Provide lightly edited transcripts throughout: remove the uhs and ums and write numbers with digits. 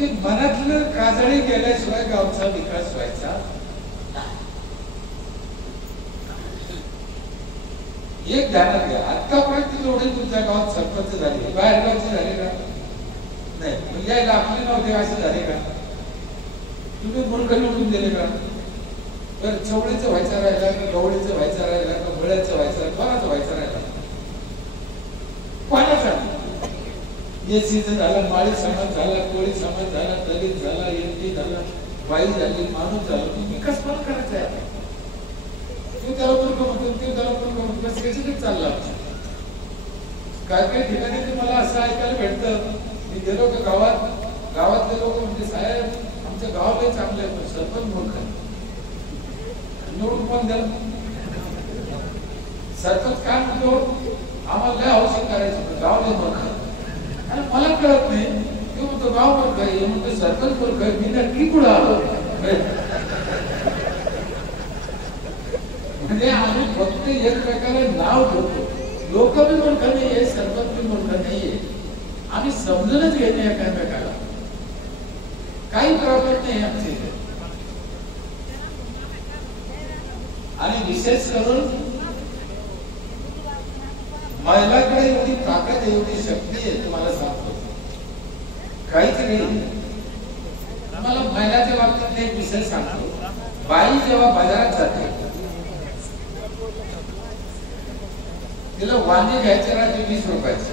म्हणजे मनातलं काजळी गेल्याशिवाय गावचा विकास व्हायचा. एक ध्यानात घ्या, आतापर्यंत जेवढे तुमच्या गावात सरपंच झाले बाहेर गावचे झाले का? नाही. म्हणजे यायला आपले नव्हते असे झाले का? तुम्ही मूर्ख निवडून दिले का? तर चवळीचं व्हायचं राहिला का, गवळीचं व्हायचं राहिला का, मुळ्याचं व्हायचं राहिला, कोणाचं व्हायचं राहिला? कोणाचा? एसीचं झाला, माळी समाज झाला, कोळी समाज झाला, दलित झाला, एमपी झाला, बाई झाली, माणूस झाला. विकास पण करायचा आहे. तू त्याला पण म्हणतो, ते त्याला पण म्हणतो, बस याच्यातच चालला. काय काय ठिकाणी तुम्हाला असं ऐकायला भेटतं, मी गेलो का गावात, गावातले लोक म्हणते साहेब आमचं गाव लय चांगलं आहे, पण सरपंच मूर्ख आहे. निवडून कोण द्या? सरपंच काय म्हणतो, आम्हाला लय हौस करायचं, गाव लय मूर्ख आहे. आणि मला कळत नाही, तो म्हणतो गाव मूर्ख आहे, म्हणतो सरपंच मूर्ख आहे, मी नक्की कुठं आलो? म्हणजे आम्ही फक्त एक प्रकारे नाव ठेवतो. लोक बी मूर्ख नाहीये, सरपंच बी मूर्ख नाहीये. आम्ही समजूनच घेत नाही एकामेकाला. काही प्रॉब्लेम नाही आमच्या इथे. आणि विशेष करून महिलाकडे एवढी ताकद आहे, एवढी शक्ती आहे, तुम्हाला सांगतो काहीच नाही. मला महिलाच्या बाबतीत एक विषय सांगतो. बाई जेव्हा बाजारात जाते, तिला वांगी घ्यायचे राहते 20 रुपयाची.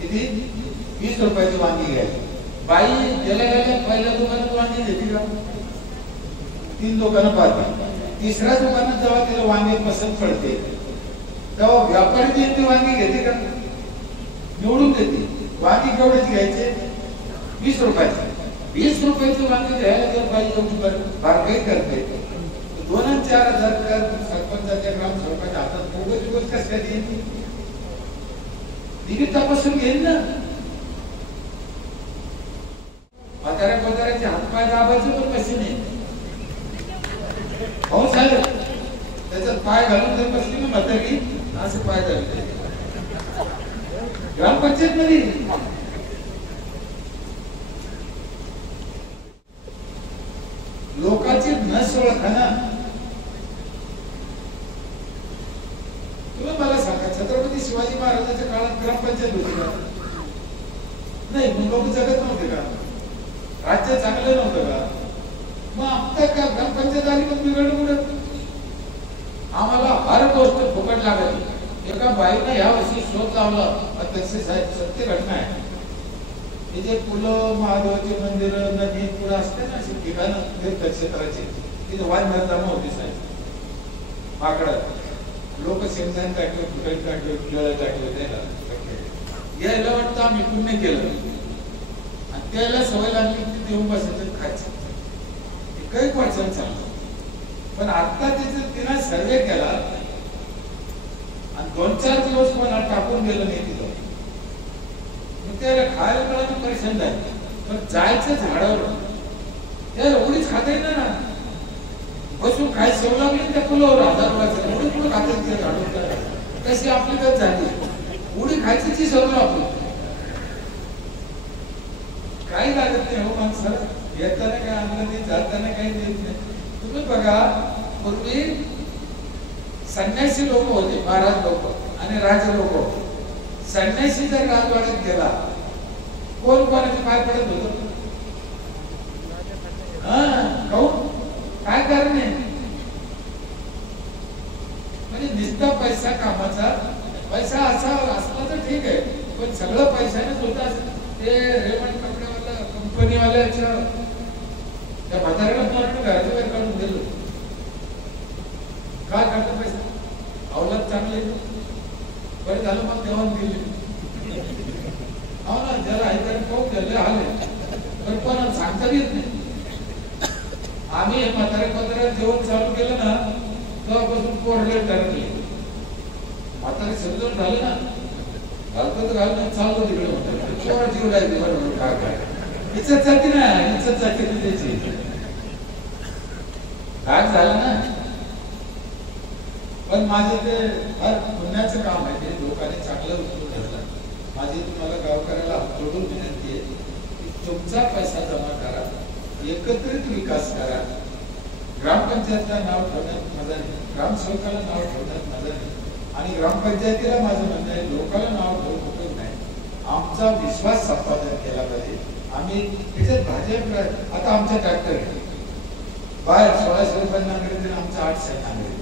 किती? 20 रुपयाची वांगी घ्यायची. बाई गेल्या पहिल्या दुकानात वांगी घेते का? 3 दुकानं पाहते. तिसऱ्या दुकानात जेव्हा तिला वांगी पसंत पडते, तेव्हा व्यापारी ती वांगी घेते का? निवडून देते. वांगी केवढ्याची घ्यायचे? 20 रुपयाची. 20 रुपयाची वांगी घ्यायला जर बाई बारकाई करते, 2 आणि 4 हजार सरपंचाच्या ग्रामसेवकाच्या हातात दिवस कसं काय देईल? दिली तपासून घेईल ना. म्हाताऱ्या म्हाताऱ्याचे हातपाय दाबायचे पण कसे नाही. हो साहेब, त्याच्यात पाय घालून जर बसली ना म्हातारी, असे पाय धरले ग्रामपंचायत मध्ये. लोकांची नस ओळखा. तुम्ही मला सांगा, छत्रपती शिवाजी महाराजांच्या काळात ग्रामपंचायत होती का? नाही. मग लोक जगत नव्हते का? राज्य चांगलं नव्हतं का? मग आता का ग्रामपंचायत आली पण बिघडलं उडत? आम्हाला हर गोष्ट फुकट लागली. एका बाईनं या वर्षी शोध लावला, अध्यक्ष साहेब, सत्य घटना आहे. हे जे पुलं, महादेवाचे मंदिर, नदी, पुढं असते ना असे ठिकाणं तीर्थक्षेत्राचे, तिथे वाद जमा होते साहेब. माकडं लोक शेंगदाणे टाकले, फुकट टाकले, केळं टाकले, त्याला यायला वाटतं आम्ही पुण्य केलं. आणि त्याला सवय लागली की देऊन बसायचं खायचं. काही वर्षांनी चाललं. पण आता तिनं सर्वे केला आणि 2-4 दिवस कोणा टाकून गेलं नाही तिथं. मग त्याला खायला कळायची परेशान झाली. पण जायचं झाडावर, त्याला एवढीच खाता येईल ना, बसून खाय सवय लागली त्या फुलावर 1000 रुपयाचं एवढी पुढे खातात त्या झाडावर. कशी आपली गत झाली, उडी खायची ती सवय आपली. काही लागत नाही हो माणसाला. येताना काय आणलं नाही, जाताना काही देत नाही. तुम्ही बघा, पूर्वी संन्यासी लोक होते, महाराज लोक आणि राजे लोक होते. संन्यासी जर राजवाड्यात गेला, कोण कोणाचे पाय पडत होत? काय कारण आहे? म्हणजे नुसता पैसा कामाचा. पैसा असा असला तर ठीक आहे, पण सगळं पैशानेच होत असं. ते रेमंड कपड्यावाला कंपनीवाल्याच्या त्या म्हाताऱ्याला पण घराच्या बाहेर काढून दिलं. काय करतो पैसा? अवलाद चांगले बरं झालं, मग देवाण दिली. हो ना, ज्याला ऐकायला पाहून गेले आले, पण कोणाला सांगता येत नाही. आम्ही हे म्हाताऱ्या जेवण चालू केलं ना, तेव्हापासून पोरले ठरले. म्हातारे समजून झाले ना, घालतो तर घालतो, चालतो तिकडे म्हणतो पोर जीव लागते. बरोबर, काय इज्जत जाते ना, इज्जत जाते त्याची. काय झालं ना. पण माझे ते फार पुण्याचं काम आहे, ते लोकांनी चांगलं उचलून धरलं. माझी तुम्हाला गावकऱ्याला जोडून विनंती आहे की तुमचा पैसा जमा करा, एकत्रित विकास करा. ग्रामपंचायतला नाव ठेवण्यात मजा नाही, ग्रामसेवकाला नाव ठेवण्यात मजा नाही, आणि ग्रामपंचायतीला माझं म्हणणं आहे लोकांना नाव ठेवून उपयोग नाही. आमचा विश्वास संपादन केला पाहिजे. आम्ही त्याच्यात भाजप आता आमचा ट्रॅक्टर बाहेर 1600 रुपये नांगरे, आमचा 800 नांगरे.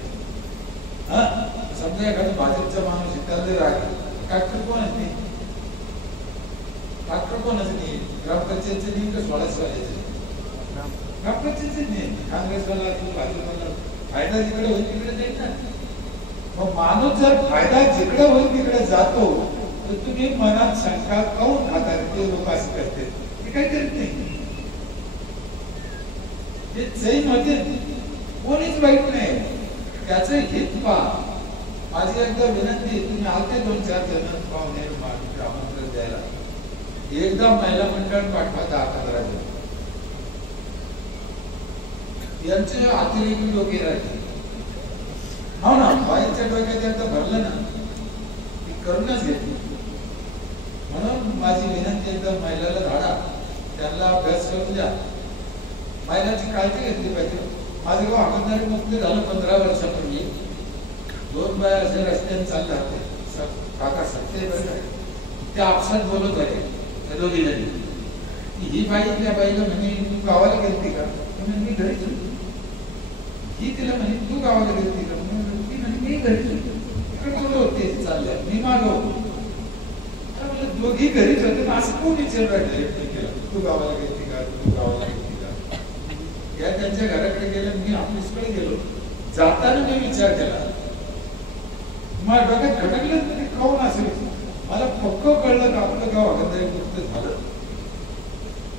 समजा एखादा भाजपचा माणूस त्याला राग, ट्रॅक्टर कोण आहे? ट्रॅक्टर कोणाचं नाही? ग्रामपंचायतचं नाही का 1600 वाल्याचं? ग्रामपंचायतचं नाही. काँग्रेसवाला भाजपवाला फायदा जिकडे होईल तिकडे नाही ना. मग माणूस जर फायदा जिकडे होईल तिकडे जातो, तर तुम्ही मनात शंका काऊन खाता? ते लोक असं करते, ते काही करत नाही. ते जैन होते, कोणीच वाईट नाही, त्याचं हित पहा. माझी एकदा विनंती, तुम्ही आलते 2-4 जण पाहुणे आमंत्रण द्यायला, एकदा महिला मंडळ पाठवा 10-15 जण. यांचे अतिरेकी डोके राहते. हो ना, बाईच्या डोक्यात एकदा भरलं ना ती करूनच घेतली. म्हणून माझी विनंती, एकदा महिलाला धाडा, त्यांना अभ्यास करून द्या. महिलांची काळजी घेतली पाहिजे. माझं गाव हाकंदारी मुक्त झालं 15 वर्षापूर्वी. 2 बाया असे रस्त्याने चालले होते, काका सत्य बरं, त्या आपसात बोलत होते त्या दोघी जणी. ही बाई त्या बाईला म्हणे तू गावाला गेलती का? मी घरीच होती. ही तिला म्हणे तू गावाला गेलती का? ती म्हणे मी घरीच होती. इकडे बोलत होते चालल्या, मी मागव. दोघी घरीच होते, असं कोण विचार वाटलं तू गावाला गेलती का? तू गावाला गेलती का? या त्यांच्या घराकडे गेले, मी ऑफिसकडे गेलो. जाताना मी विचार केला, माझ्या डोक्यात खटकलंच नाही कोण असेल. मला पक्क कळलं का आपलं गाव हाकंदारी मुक्त झालं.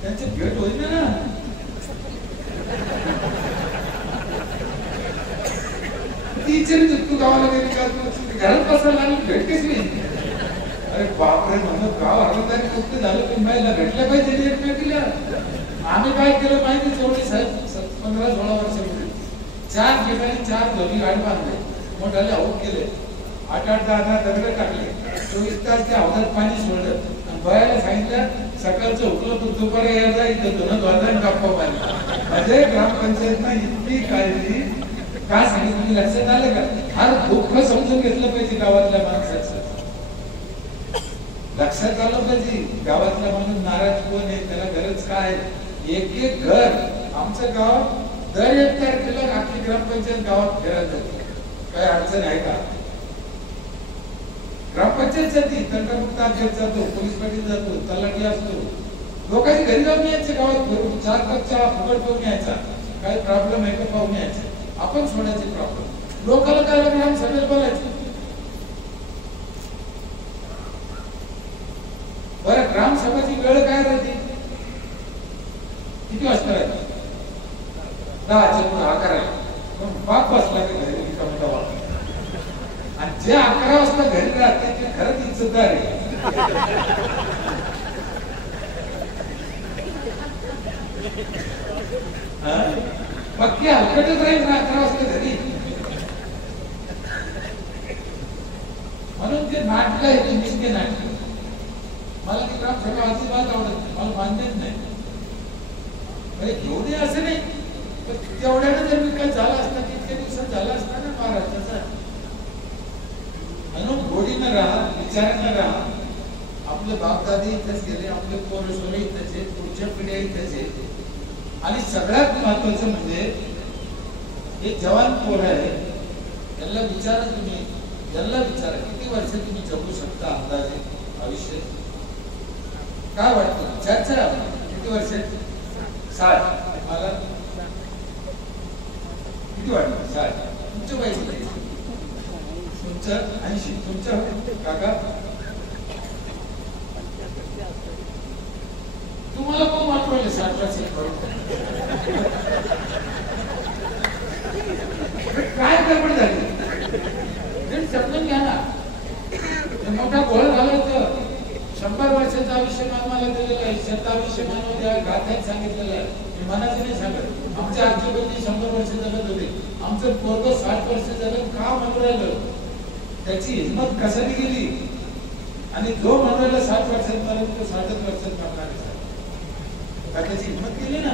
त्यांची भेट होईल ना. ती विचारली तू गावाला गेली का? तू घरात बसायला आली, भेट कशी होईल? अरे बापरे, म्हणून गाव हाकंदारी मुक्त झालं, पण बाईला भेटल्या पाहिजे एकमेकीला. आम्ही काय केलं माहिती? चौडी साहेब 15-16 वर्षापूर्वी 4 ठिकाणी 4 धोनी गाडी बांधले, मोठाले आऊट केले, 8-8, 10-10 दगड टाकले, 24 तास त्या हौदात पाणी सोडलं, आणि बायाला सांगितलं सकाळचं उकलं तर दुपारी यायचा, इथं धुणं धुवायला गप्पा पाहिजे. म्हणजे ग्रामपंचायतनं इतकी काळजी काय सांगितलं लक्षात आलं का? हर दुःख समजून घेतलं पाहिजे गावातल्या माणसाचं. लक्षात आलं पाहिजे गावातला माणूस नाराज कोण आहे, त्याला गरज काय. एक घर, आमचं गाव दर 1 तारखेला आपली ग्रामपंचायत गावात फिरायला जाते. काय अडचण आहे का? ग्रामपंचायत जाते, तंटामुक्त अध्यक्ष जातो, पोलीस पाटील जातो, तलाठी असतो. लोकांनी घरी जाऊन यायचे, गावात फिरून 4 कप चहा फुकट पाहून यायचा. काही प्रॉब्लेम आहे का पाहून यायचे. आपण सोडायचे प्रॉब्लेम. लोकांना काय ग्राम सभेत बोलायचं. बरं, ग्रामसभेची वेळ काय राहते? किती वाजता राहते? 10च्या पुढे 11. बाप बसला का घरी रिकामा वाटत. आणि जे 11 वाजता घरी राहते ते खरंच इज्जतदार आहे. पक्की हलकटच राहील ना 11 वाजता घरी. म्हणून ते नाटक आहे, ते निष्ठे नाटक. मला ती ग्रामसभा अजिबात आवडत नाही, मला मान्यच नाही. घेऊ नये असं नाही, पण तेवढ्यानं जर विकास झाला असता, तितक्या दिवसात झाला असता ना महाराष्ट्राचा. म्हणून गोडीनं राहा, विचारानं राहा. आपले बापदादी इथेच गेले, आपले पोरसोरे इथेच आहेत, पुढच्या पिढ्या इथेच आहेत. आणि सगळ्यात महत्वाचं म्हणजे हे जवान पोर आहे, यांना विचारा तुम्ही, यांना विचारा किती वर्ष तुम्ही जगू शकता अंदाजे आयुष्य. काय वाटतं? चर्चा किती वर्ष? 60. मला किती वाटतं? 60. तुमच्या वयाचं तुमचं 80. तुमचं काका? तुम्हाला कोण वाटवलं 60% करून? काय गडबड झाली? समजून घ्या ना. मोठा गोळ झाला होतं. 100 वर्षाचं आयुष्यमान मला दिलेलं आहे, 27 द्या गाथ्यात सांगितलेलं आहे. मी मनाचं नाही सांगत. आमच्या आजोबांनी 100 वर्ष जगत होते, आमचं पोरगं 60 वर्ष जगत का म्हणून राहिलं? त्याची हिंमत कशाने गेली? आणि जो म्हणून 60 वर्षात मला तो 60 वर्षात मारणार आहे. का त्याची हिंमत केली ना.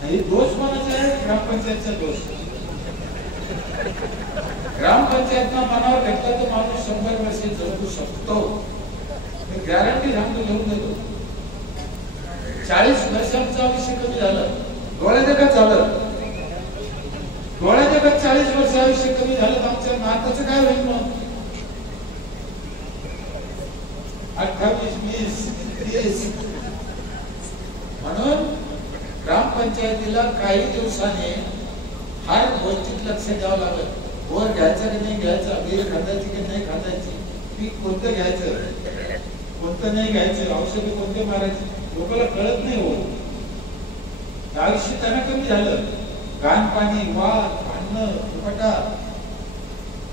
नाही दोष कोणाचा आहे? ग्रामपंचायतचा दोष. ग्रामपंचायतला मनावर घेतला तर माणूस 100 वर्ष जगू शकतो. गॅरंटी सांगतो, घेऊन देतो. 40 वर्षांचं आयुष्य कमी झालं, डोळ्यादेखत झालं. डोळ्यादेखत 40 वर्ष आयुष्य कमी झालं तर आमच्या नाताचं काय होईल मग? 28, 20, 30. म्हणून ग्रामपंचायतीला काही दिवसाने हर गोष्टीत लक्ष द्यावं लागेल. वर घ्यायचं की नाही घ्यायचं, बिल खांदायची की नाही खांदायची, पीक कोणतं घ्यायचं कोणतं नाही घ्यायचं, औषधी कोणते मारायचे, लोकांना कळत नाही. हो आयुष्य त्यांना कमी झालं. घाण पाणी, वाद, भांडणं, झुपटा.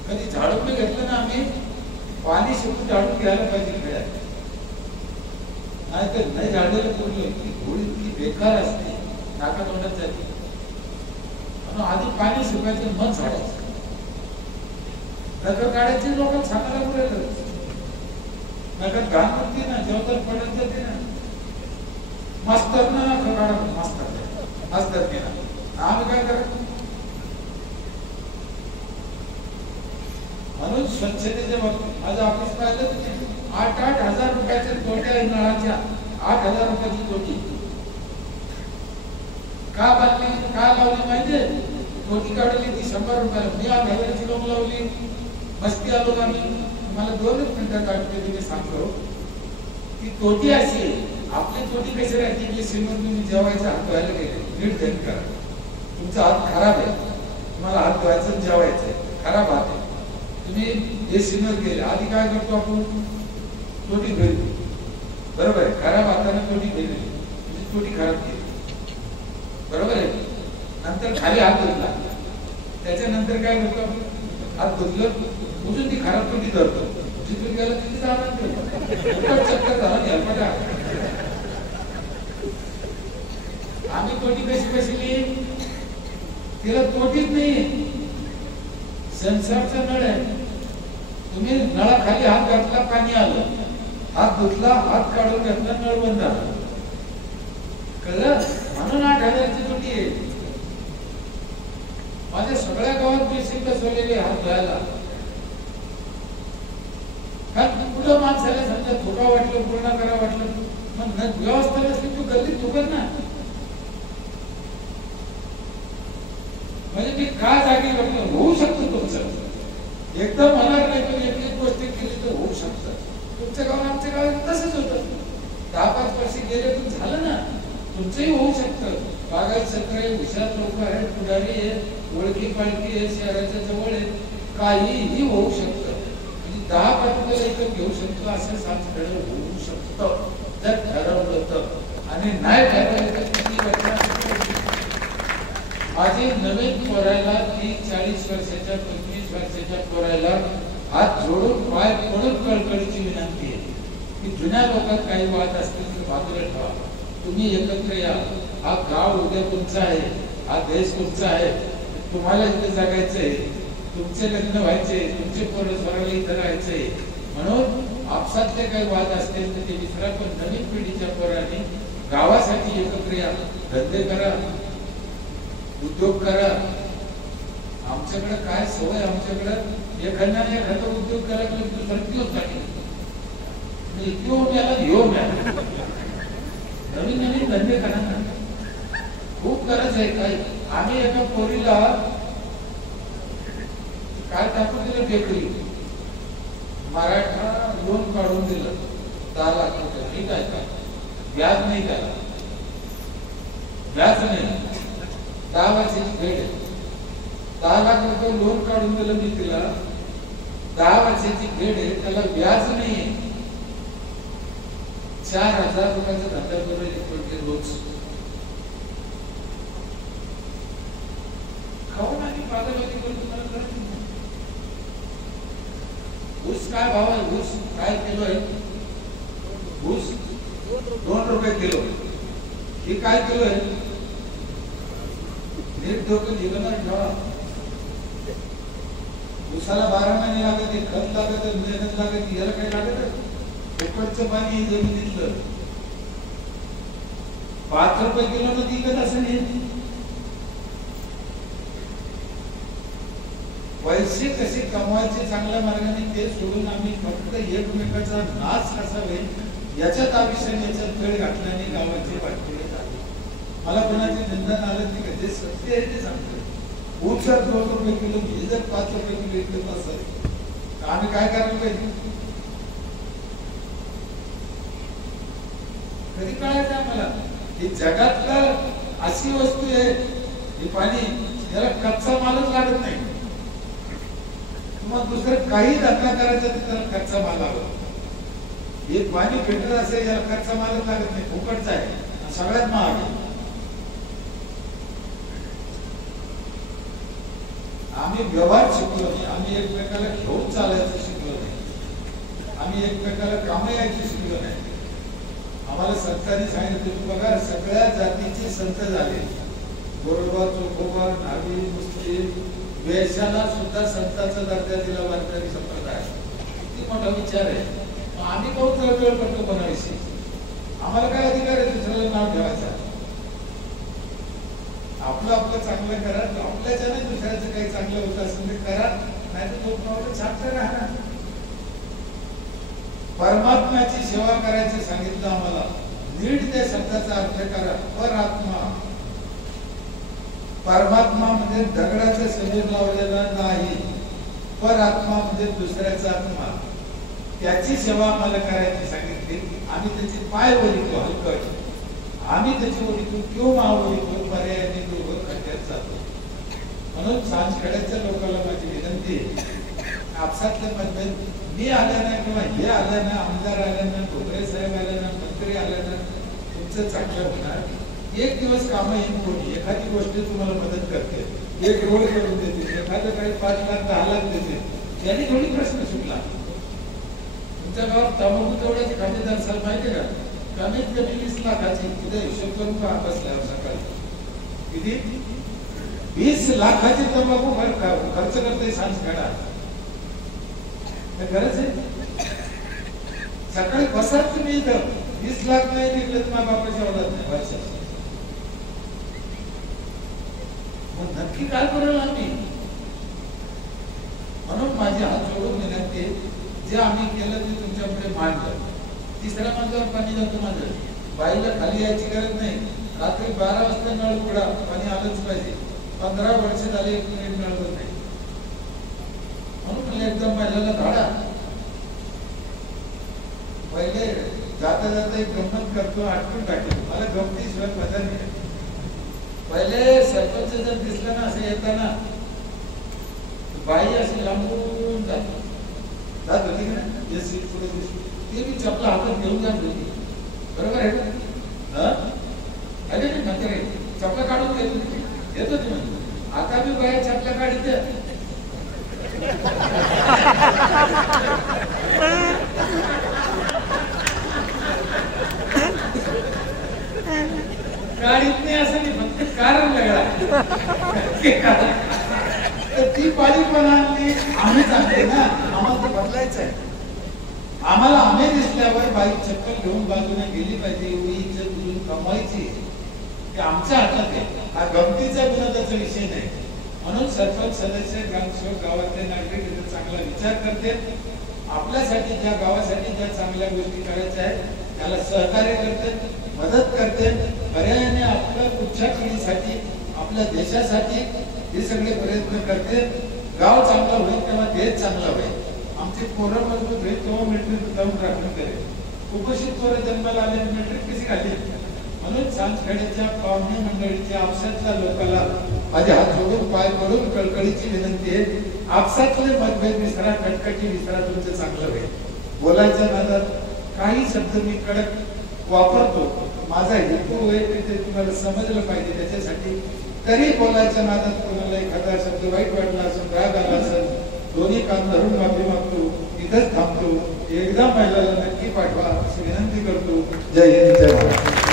कधी झाडून नाही घेतलं ना आम्ही, पाणी शिकून झाडून घ्यायला पाहिजे खेळात. नाही तर नाही झाडलेलं पुरलं की धूळ इतकी बेकार असते, नाका तोंडात जाते. आधी पाणी शिकवायचं मग झाडायचं. नखर काढायची लोकांना सांगायला पुरेल. नखर घाण होती ना, जेवतर पडत जाते ना. मास्तर ना नखर काढा, मास्तर की ना, आम्ही काय करत. म्हणून स्वच्छतेच्या बाबतीत माझं ऑफिस पाहिलं तुम्ही, 8,000 रुपयाच्या तोट्या नळाच्या, 8,000 रुपयाची तोटी. का बांधली, का लावली माहितीये? तोटी काढली ती 100 रुपयाला. मी 8,000ची लोक लावली. मस्ती आलो आम्ही. मला 2 मिनिटात आठवते, तुम्ही सांगतो. ती तोटी अशी, आपली तोटी कशी राहते की सिमेंट तुम्ही जेवायचा हात धुवायला गेले, नीट ध्यान करा. तुमचा हात खराब आहे, तुम्हाला हात धुवायचं जेवायचंय, खराब हात आहे. तुम्ही हे सिमेंट गेले, आधी काय करतो आपण? तोटी फेरतो. बरोबर आहे, खराब हाताने तोटी फेरली, तुझी तोटी खराब केली. बरोबर आहे. नंतर खाली हात धुतला, त्याच्यानंतर काय करतो आपण? हात धुतलं, उजून ती खराब तोटी धरतो. जिथून गेला तिथे जाणार चक्कर झाला घ्यालपटा. आम्ही तोटी कशी बसली? तिला तोटीच नाही, संसारचा नळ आहे. तुम्ही नळाखाली हात घातला, पाणी आलं, हात धुतला, हात काढून घेतला, नळ बंद झाला. कळलं? म्हणून 8,000ची तोटी आहे. माझ्या सगळ्या गावात बेसिक बसवलेले हात धुवायला. कारण कुठं माणसाला समजा धोका वाटलं, पूर्ण करा वाटलं, मग व्यवस्था नसली तू गल्लीत धुकर ना. म्हणजे मी का जागी वाटलं होऊ शकतो तुमचं. एकदम होणार नाही, पण एक एक गोष्ट केली तर होऊ शकतं. तुमच्या गावात आमच्या गावात तसंच होतं. 10-5 वर्ष गेले पण झालं ना. तुमचंही होऊ शकतं. बागायत सगळे हुशार लोक आहेत, पुढारी आहेत, ओळखी पाळखी आहे, शहराच्या जवळ आहे, काहीही होऊ शकतं. म्हणजे 10 पाठीला एकच घेऊ शकतो, असं 7 खेळ होऊ शकतं जर ठरवलं तर. आणि नाही ठरवलं तर किती घटना. माझे नवीन पोरायला 30-40 वर्षाच्या 25 वर्षाच्या पोरायला हात जोडून पाय पडून कळकळीची विनंती आहे की जुन्या लोकात काही वाद असतील तर बाजूला ठेवा, तुम्ही एकत्र या. हा गाव उद्या तुमचा आहे, हा देश तुमचा आहे, तुम्हाला इथे जगायचंय, तुमचे लग्न व्हायचे, तुमचे पोरं स्वराला इथं राहायचंय. म्हणून आपसातले काही वाद असतील तर ते विसरा, पण नवीन पिढीच्या पोरांनी गावासाठी एकत्र या, धंदे करा, उद्योग करा. आमच्याकडे काय सवय, आमच्याकडे एखादा उद्योग करायला दुसरं नवीन नवीन धंदे करा ना. खूप गरज आहे. काय आम्ही एका पोरीला काय टाकून दिलं, बेकरी मराठा लोन काढून दिलं 10 लाख रुपये. ठीक आहे का? व्याज नाही, त्याला व्याज नाही. 10 वर्षाची भेट आहे. 10 लाख रुपये लोन काढून दिलं मी तिला. 10 वर्षाची भेट आहे, त्याला व्याज नाही. 4,000 रुपयाचा धंदा करून रोज खाऊन आणि पागलवादी करून तुम्हाला करायचं. ऊस काय भाव आहे? ऊस काय किलो आहे? ऊस 2 रुपये किलो. ही काय किलो आहे? नीट डोकं निघणार ठेवा. ऊसाला 12 महिने लागत, खत लागत, मेहनत लागत. याला काय लागत? फुकटचं पाणी जमिनीतलं. ₹5 किलो न विकत असेल हे पैसे कसे कमवायचे चांगल्या मार्गाने ते सोडून आम्ही फक्त एकमेकाचा नाश कसा होईल याच्यात आविष्याने याच्यात वेळ घातल्याने गावाची वाटते झाली. मला कोणाचे निंदन आलं ते जे सत्य आहे ते सांगतो. ऊसर ₹2 किलो हे जर ₹5 किलो विकत असेल तर आम्ही काय करायला पाहिजे? कधी कळायचं आम्हाला ही जगातलं अशी वस्तू आहे हे पाणी याला कच्चा मालच लागत नाही. मग दुसरं काही धंदा करायचा तर त्याला कच्चा माल हवा. हे पाणी फिल्टर असेल याला कच्चा मालच लागत नाही, फुकटचा आहे, सगळ्यात महाग आहे. आम्ही व्यवहार शिकलो नाही, आम्ही एकमेकाला घेऊन चालायचं शिकलो नाही, आम्ही एकमेकाला कामं यायची शिकलो नाही. आम्हाला संतांनी सांगितलं बघा सगळ्या जातीचे संत झाले, गोरबा चोखोबा न्हावी मुस्लिम वेशाला सुद्धा संतांचा दर्जा दिला वारकरी संप्रदाय. किती मोठा विचार आहे. आम्ही कोण तळतळ करतो कोणाविषयी? आम्हाला काय अधिकार आहे दुसऱ्याला नाव ठेवायचा? आपलं आपलं चांगलं करा, आपल्याच्याने दुसऱ्याचं काही चांगलं होत असेल ते करा, नाही तर लोक छात्र राहणार. परमात्म्याची सेवा करायचं सांगितलं आम्हाला. नीट त्या शब्दाचा अर्थ करा. परात्मा, परमात्मा म्हणजे दगडाचा शरीर लावलेला नाही. परात्मा म्हणजे दुसऱ्याचा आत्मा, त्याची सेवा आम्हाला करायची सांगितली. आम्ही त्याची पाय ओढितो हलकट, आम्ही त्याची ओढितो किंवा ओढितो पर्यायाने दोघं खड्ड्यात जातो. म्हणून सांजखेड्याच्या लोकांना माझी विनंती आहे, आपसातले मतभेद मी आल्यानं किंवा हे आल्यानं, आमदार आल्यानं, ढोबळे साहेब आल्यानं, मंत्री आल्यानं तुमचं चांगलं होणार. एक दिवस कामं येईल कोणी, एखादी गोष्ट तुम्हाला मदत करते, एक रोड करून देते, एखादं काही 5 लाख 10 लाख देते, त्याने थोडी प्रश्न सुटला. तुमच्या गावात तंबाखू तेवढ्याचे खातेदार साहेब माहिती का? कमीत कमी 20 लाखाची. तिथे हिशोब करून का बसल्यावर सकाळी किती 20 लाखाची तंबाखू खर्च करते सांजखेडा. गरज आहे सकाळी बसाच तुम्ही इथं 20 लाख नाही निघले तर माझ्या बापाच्या वडात नाही वर्षात. मग नक्की काय करेल आम्ही? म्हणून माझी हात जोडून विनंती आहे, जे आम्ही केलं ते तुमच्या पुढे मांडलं. तिसऱ्या मजल्यावर पाणी जातं माझं, बाईला खाली यायची गरज नाही. रात्री 12 वाजता नळ उघडा, पाणी आलंच पाहिजे. 15 वर्ष झाले एक मिनिट नळ होत नाही. म्हणून मला एकदम महिलाला धाडा. पहिले जाता जाता एक गंमत करतो, आठवून टाकेल. मला गमतीशिवाय मजा नाही. पहिले सरपंच जर दिसला ना असं येताना, बाई अशी लांबून जात होती ना, जे सीट पुढे दिसली ते मी चपला हातात घेऊन जात होती. बरोबर आहे ना? अरे म्हातारे चपला काढून येत होती म्हणजे. आता मी बाया चपला काढीत काढीत नाही असं नाही, फक्त कारण वेगळा. ती पाळीपणा आणली आम्ही सांगते ना, आम्हाला तर बदलायचं आहे. आम्हाला आम्ही दिसल्यावर बाई चप्पल घेऊन बाजूने गेली पाहिजे, एवढी इज्जत तुझून कमवायची ते आमच्या हातात आहे. हा गमतीचा विनोदाचा विषय नाही. म्हणून सरपंच सदस्य, ग्रामसेवक, गावातले नागरिक याचा चांगला विचार करते. आपल्यासाठी ज्या गावासाठी ज्या चांगल्या गोष्टी करायच्या आहेत त्याला सहकार्य करते, मदत करते. पर्यायाने आपल्या पुढच्या पिढीसाठी, आपल्या देशासाठी हे सगळे प्रयत्न करते. गाव चांगला होईल तेव्हा देश चांगला होईल. आमची पोरं मजबूत होईल तेव्हा मिलिटरी जाऊन राखण करेल. कुपोषित पोरं जन्माला आले मिलिटरी कशी घाली? म्हणून सांजखेड्याच्या पाहुणे मंडळीच्या आपसातल्या लोकांना माझे हात जोडून पाय पडून कळकळीची विनंती आहे, आपसातले मतभेद विसरा, कटकटी विसरा, तुमचं चांगलं होईल. बोलायच्या नादात काही शब्द मी कडक वापरतो, माझा हेतू होईल ते तुम्हाला समजलं पाहिजे त्याच्यासाठी. तरी बोलायच्या नादात कोणाला एखादा शब्द वाईट वाटला असेल, राग आला असेल, दोन्ही कान धरून माफी मागतो, इथंच थांबतो. एकदा महिलाला नक्की पाठवा अशी विनंती करतो. जय हिंद, जय महाराष्ट्र.